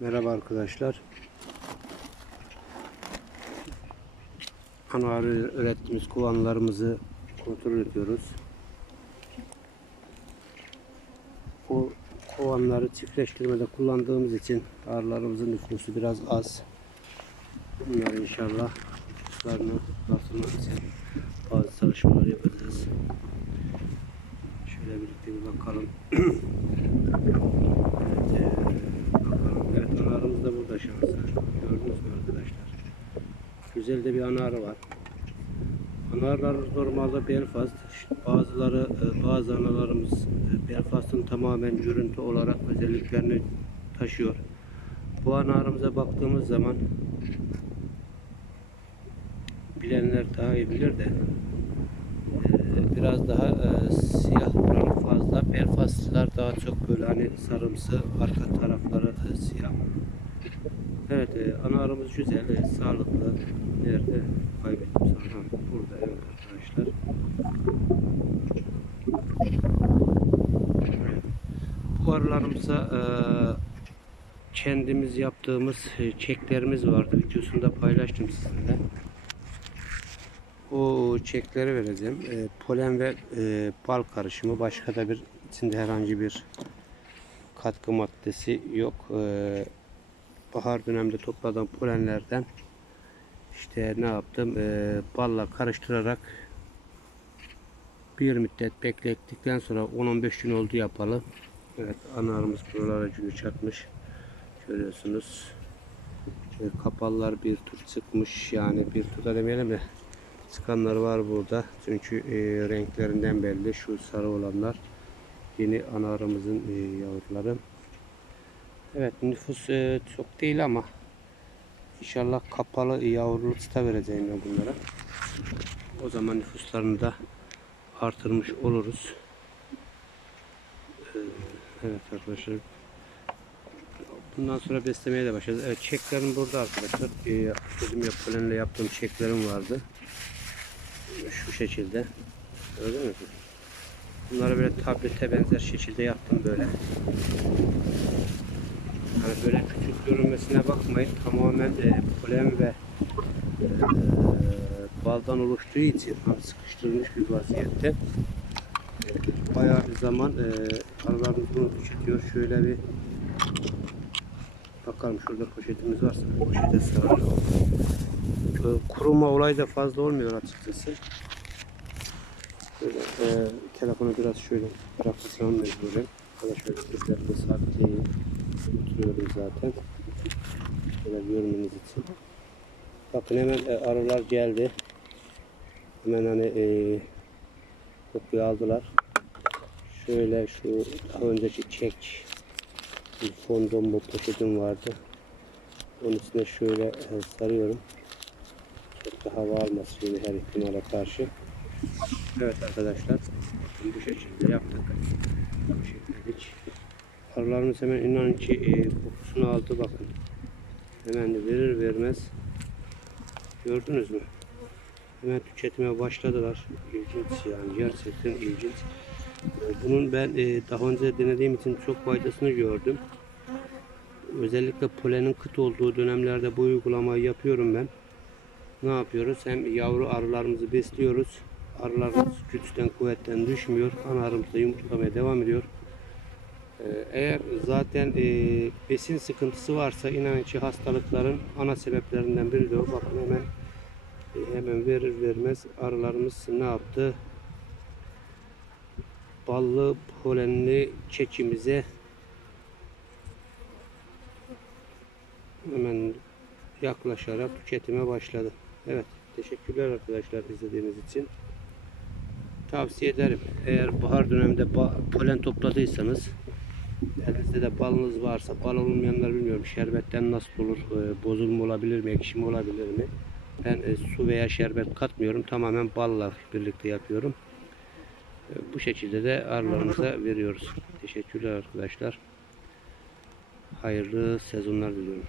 Merhaba arkadaşlar. Anuarı ürettiğimiz kovanlarımızı kontrol ediyoruz. O kovanları çiftleştirmede kullandığımız için arılarımızın nüfusu biraz az. Bunlar inşallah nüfuslarını artırmak için bazı çalışmalar yapacağız. Şöyle birlikte bir bakalım. Evet, eee, bakalım. Evet şansı. Gördünüz mü arkadaşlar? Güzel de bir anarı var. Anarlarımız normalde Belfast. Bazıları e, bazı analarımız e, Belfast'ın tamamen görüntü olarak özelliklerini taşıyor. Bu anarımıza baktığımız zaman bilenler daha iyi bilir de e, biraz daha e, siyah oranı fazla. Belfastlılar daha çok böyle hani sarımsı arka tarafları e, siyah. Evet e, ana arımız güzel, e, sağlıklı. Nerede? Kaybettim sanırım. Burada evet arkadaşlar. Bu arılarımıza e, kendimiz yaptığımız e, çeklerimiz vardı. Videosunda paylaştım sizinle. O çekleri vereceğim. E, polen ve e, bal karışımı. Başka da bir içinde herhangi bir katkı maddesi yok. E, bahar döneminde topladığım polenlerden işte ne yaptım? E, balla karıştırarak bir müddet beklettikten sonra 10-15 gün oldu yapalı. Evet analarımız buralara günü çatmış. Görüyorsunuz. E, kapalılar bir tur çıkmış. Yani bir tur da demeyelim de çıkanlar var burada. Çünkü e, renklerinden belli. Şu sarı olanlar yeni ana arımızın e, yavruları. Evet nüfus e, çok değil ama inşallah kapalı yavrulu çıta vereceğim ben bunlara. O zaman nüfuslarını da artırmış oluruz. E, evet arkadaşlar. Bundan sonra beslemeye de başlayacağız. Evet çeklerim burada arkadaşlar. E, dedim ya polenle yaptığım çeklerim vardı şu şekilde. Gördün mü? Bunları böyle tablete benzer şekilde yaptım böyle. Hani böyle küçük görünmesine bakmayın. Tamamen e, polen ve e, baldan oluştuğu için hani sıkıştırılmış bir vaziyette. E, bayağı bir zaman e, arılarımız bunu tüketiyor. Şöyle bir bakalım şurada poşetimiz varsa poşete sığaralım. Ee, kuruma olayı da fazla olmuyor açıkçası. Böyle, e, telefonu biraz şöyle bırakırsam mecburen. Ya da şöyle seslerini sabitleyeyim. Oturuyorum zaten. Şöyle görmeniz için. Bakın hemen e, arılar geldi. Hemen hani e, kokuyu aldılar. Şöyle şu daha önceki çek bir fondon bu poşetim vardı. Onun içine şöyle e, sarıyorum çok da hava almasın yine her ihtimale karşı. Evet arkadaşlar bu şekilde yaptık. Bu şekilde Arılarımız hemen inanın ki e, kokusunu aldı bakın. Hemen de verir vermez. Gördünüz mü? Hemen tüketmeye başladılar. İlginç yani gerçekten ilginç. E, Bunun ben e, daha önce denediğim için çok faydasını gördüm. Özellikle polenin kıt olduğu dönemlerde bu uygulamayı yapıyorum ben ne yapıyoruz? Hem yavru arılarımızı besliyoruz. Arılarımız güçten kuvvetten düşmüyor. Ana arımız da yumurtlamaya devam ediyor. Ee, Eğer zaten e, besin sıkıntısı varsa inanın ki hastalıkların ana sebeplerinden biri de o. Bakın hemen e, hemen verir vermez arılarımız ne yaptı? Ballı polenli çekimize hemen yaklaşarak tüketime başladı. Evet, teşekkürler arkadaşlar izlediğiniz için. Tavsiye ederim. Eğer bahar döneminde polen topladıysanız elinizde de balınız varsa, bal olmayanlar bilmiyorum şerbetten nasıl olur, e, bozulma olabilir mi, ekşime olabilir mi? Ben e, su veya şerbet katmıyorum. Tamamen balla birlikte yapıyorum. E, bu şekilde de arılarımıza veriyoruz. Teşekkürler arkadaşlar. Hayırlı sezonlar diliyorum.